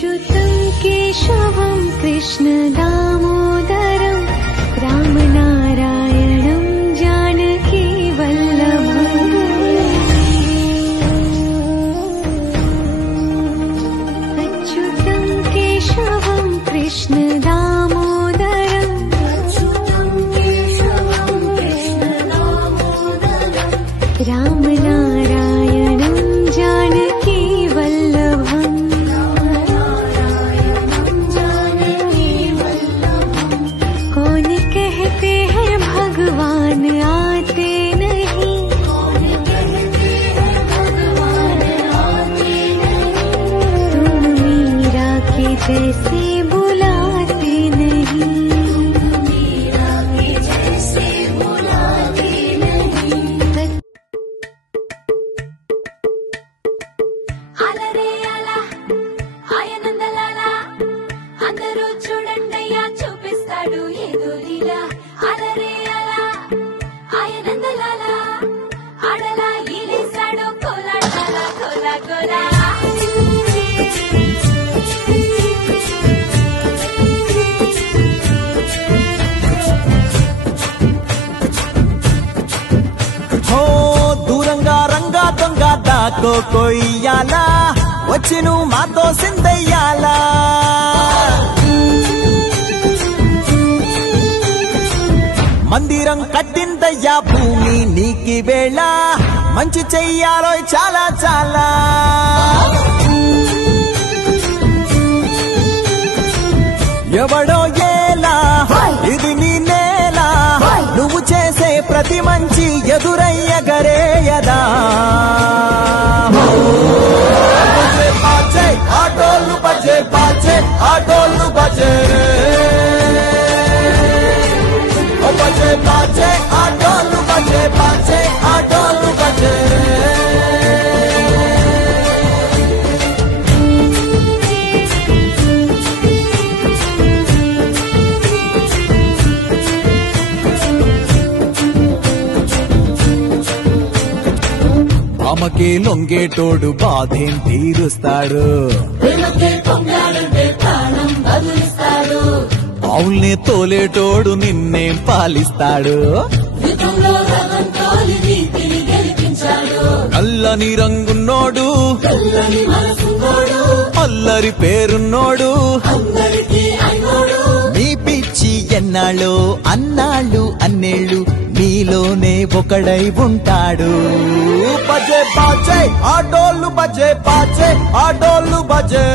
अच्युतं केशवं कृष्ण दामोदरं रामनारायणं जानकी वल्लभम् अच्युतं केशवं कृष्ण दामोदरं रामनारायणं जानकी वल्लभम् कौन कहते हैं भगवान आते नहीं तुम मीरा के जैसे बुलाते नहीं అందరూ చూడండయ్యా చూపిస్తాడు ఏదో లీలా అలరే అలా ఆయనందలాలా ఆడలా ఈలేసాడు కోలాటాలా కోలా కోలా హో దూరంగా రంగా దొంగ దాకో కొయ్యాలా వచ్చి నువ్వు మాతో సిందయ్యాలా మందిరం కట్టిందయ్యా భూమి నీకి వేళ మంచి చెయ్యాలో చాలా చాలా ఎవడో ఏలా ఇది నీ నేల నువ్వు చేసే ప్రతి మంచి ఎదురయ్యగరేయదా ఆటోలు బజే బాజే ఆటోలు బజే बजे बाजे आटोलू बजे बाजे आटोलू बजे అమ్మకే లొంగేటోడు బాధేం తీరుస్తాడు అవుల్నే తోలేటోడు నిన్నేం పాలిస్తాడు నల్లని రంగున్నోడు అల్లరి పేరున్నోడు మీ పిచ్చి ఎన్నాళ్ళు అన్నాళ్ళు అన్నేళ్ళు మీలోనే ఒకడై ఉంటాడు బజే బాజే ఆటోలు బజే బాజే ఆటోలు బజే